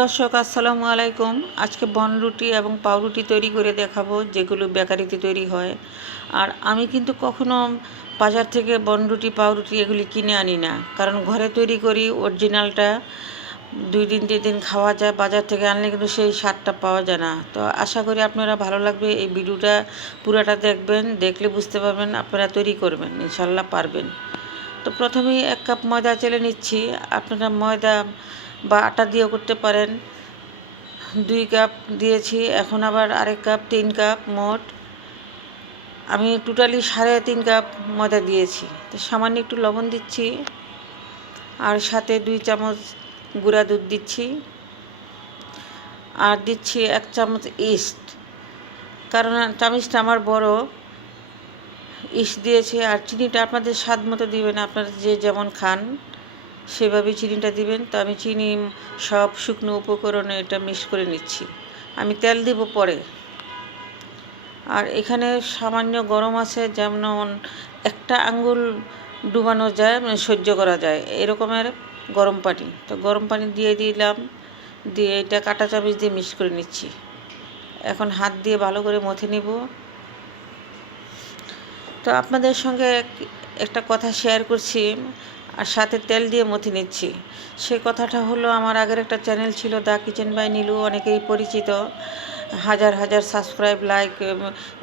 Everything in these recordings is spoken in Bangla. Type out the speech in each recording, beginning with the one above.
দর্শক, আসসালামু আলাইকুম। আজকে বনরুটি এবং পাউরুটি তৈরি করে দেখাবো, যেগুলো বেকারিতে তৈরি হয়। আর আমি কিন্তু কখনো বাজার থেকে বনরুটি পাউরুটি এগুলি কিনে আনি না। কারণ ঘরে তৈরি করি, অরিজিনালটা দুই দিন, তিন দিন খাওয়া যায়, বাজার থেকে আনলে কিন্তু সেই স্বাদটা পাওয়া যায় না। তো আশা করি আপনারা ভালো লাগবে, এই ভিডিওটা পুরাটা দেখবেন, দেখলে বুঝতে পারবেন আপনারা তৈরি করবেন, ইনশাল্লাহ পারবেন। তো প্রথমেই এক কাপ ময়দা চেলে নিচ্ছি। আপনারা ময়দা বা আটা দিয়েও করতে পারেন। দুই কাপ দিয়েছি, এখন আবার আরেক কাপ, তিন কাপ মোট। আমি টোটালি সাড়ে তিন কাপ ময়দা দিয়েছি। তো সামান্য একটু লবণ দিচ্ছি আর সাথে দুই চামচ গুঁড়া দুধ দিচ্ছি। আর দিচ্ছি এক চামচ ইস্ট। কারণ চামচটা আমার বড়। ইস্ট দিয়েছে আর চিনিটা আপনাদের স্বাদ মতো দিবেন। আপনারা যে যেমন খান সেভাবে চিনিটা দিবেন। তো আমি চিনি সব শুকনো উপকরণে এটা মিক্স করে নিচ্ছি। আমি তেল দিব পরে। আর এখানে সামান্য গরম আছে, যেমন একটা আঙ্গুল ডুবানো যায় মানে সহ্য করা যায়, এরকমের গরম পানি। তো গরম পানি দিয়ে দিলাম, দিয়ে এটা কাটা চামচ দিয়ে মিক্স করে নিচ্ছি। এখন হাত দিয়ে ভালো করে মথে নিব। তো আপনাদের সঙ্গে একটা কথা শেয়ার করছি আর সাথে তেল দিয়ে মথি নিচ্ছি। সেই কথাটা হলো, আমার আগের একটা চ্যানেল ছিল দ্য কিচেন বাই নীলু, অনেকেই পরিচিত। হাজার হাজার সাবস্ক্রাইব লাইক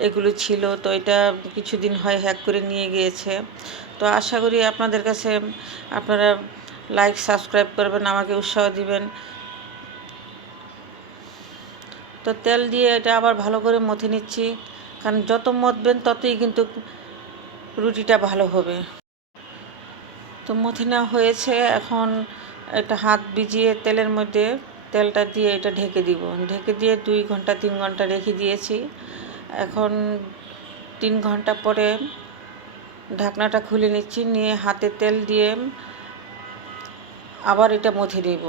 এগুলো ছিল। তো এটা কিছুদিন হয় হ্যাক করে নিয়ে গিয়েছে। তো আশা করি আপনাদের কাছে আপনারা লাইক সাবস্ক্রাইব করবেন, আমাকে উৎসাহ দিবেন। তো তেল দিয়ে এটা আবার ভালো করে মথে নিচ্ছি। কারণ যত মতবেন ততই কিন্তু রুটিটা ভালো হবে। তো মথে নেওয়া হয়েছে, এখন এটা হাত ভিজিয়ে তেলের মধ্যে তেলটা দিয়ে এটা ঢেকে দিব। ঢেকে দিয়ে দুই ঘণ্টা, তিন ঘণ্টা রেখে দিয়েছি। এখন তিন ঘণ্টা পরে ঢাকনাটা খুলে নিচ্ছি, নিয়ে হাতে তেল দিয়ে আবার এটা মথে নিব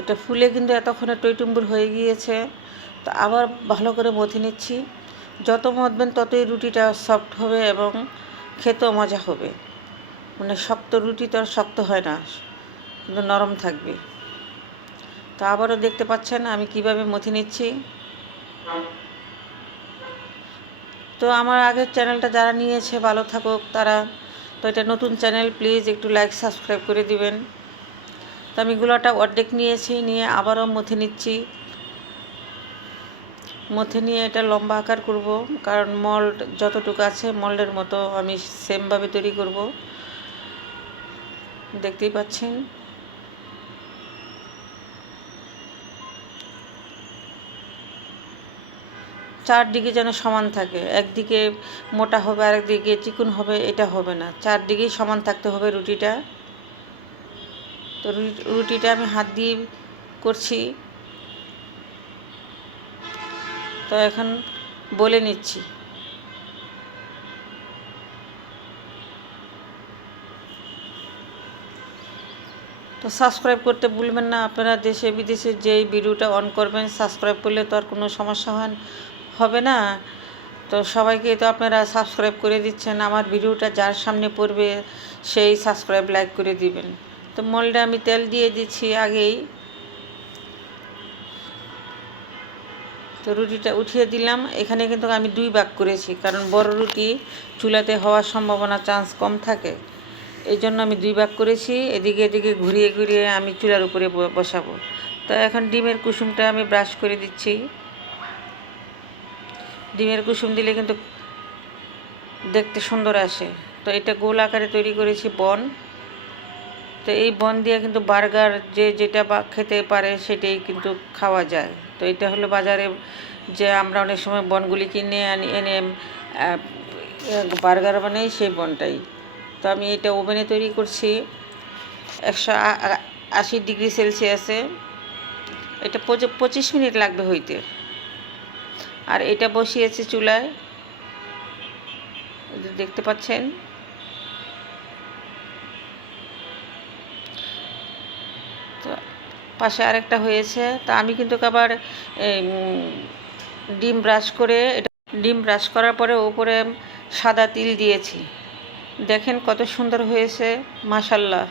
এটা ফুলে কিন্তু এতক্ষণে টইটুম্বুর হয়ে গিয়েছে, তো আবার ভালো করে মথে নিচ্ছি। যত মতবেন ততই রুটিটা সফট হবে এবং খেতেও মজা হবে। মানে শক্ত রুটি তো আর শক্ত হয় না, কিন্তু নরম থাকবে। তো আবারও দেখতে পাচ্ছেন আমি কীভাবে মথি নিচ্ছি। তো আমার আগের চ্যানেলটা যারা নিয়েছে, ভালো থাকুক তারা। তো এটা নতুন চ্যানেল, প্লিজ একটু লাইক, সাবস্ক্রাইব করে দিবেন। তো আমি গুলাটা অর্ধেক নিয়েছি, নিয়ে আবারও মথে নিচ্ছি। মথে নিয়ে এটা লম্বা আকার করব, কারণ মল্ড যতটুকু আছে মল্ডের মতো আমি সেমভাবে তৈরি করব। দেখতেই পাচ্ছেন? চারদিকে যেন সমান থাকে, একদিকে মোটা হবে আর আরেকদিকে চিকুন হবে, এটা হবে না। চারদিকেই সমান থাকতে হবে রুটিটা। তো রুটিটা আমি হাত দিয়ে করছি। তো এখন বলে নিচ্ছি। তো সাবস্ক্রাইব করতে ভুলবেন না, আপনারা দেশে বিদেশে যেই ভিডিওটা অন করবেন, সাবস্ক্রাইব করলে তো আর কোনো সমস্যা হয় হবে না। তো সবাইকে তো আপনারা সাবস্ক্রাইব করে দিচ্ছেন, আমার ভিডিওটা যার সামনে পড়বে সেই সাবস্ক্রাইব লাইক করে দিবেন। তো মলটা আমি তেল দিয়ে দিচ্ছি আগেই। তো রুটিটা উঠিয়ে দিলাম। এখানে কিন্তু আমি দুই ভাগ করেছি, কারণ বড় রুটি চুলাতে হওয়ার সম্ভাবনা চান্স কম থাকে। এই জন্য আমি দুই ভাগ করেছি, এদিকে এদিকে ঘুরিয়ে ঘুরিয়ে আমি চুলার উপরে বসাবো। তো এখন ডিমের কুসুমটা আমি ব্রাশ করে দিচ্ছি। ডিমের কুসুম দিলে কিন্তু দেখতে সুন্দর আসে। তো এটা গোল আকারে তৈরি করেছি বন। তো এই বন দিয়ে কিন্তু বার্গার যে যেটা বা খেতে পারে সেটাই কিন্তু খাওয়া যায়। তো এটা হলো বাজারে যে আমরা অনেক সময় বনগুলি কিনে আনি, এনে বার্গার বানাই সেই বনটাই। তো আমি এটা ওভেনে তৈরি করছি। একশো আশি ডিগ্রি সেলসিয়াসে। এটা পঁচিশ মিনিট লাগবে হইতে। আর এটা বসিয়েছে চুলায়। দেখতে পাচ্ছেন? পাশে আরেকটা হয়েছে। তা আমি কিন্তু আবার ডিম ব্রাশ করে এটা, ডিম ব্রাশ করার পরে ওপরে সাদা তিল দিয়েছি। দেখেন কত সুন্দর হয়েছে মাসাল্লাহ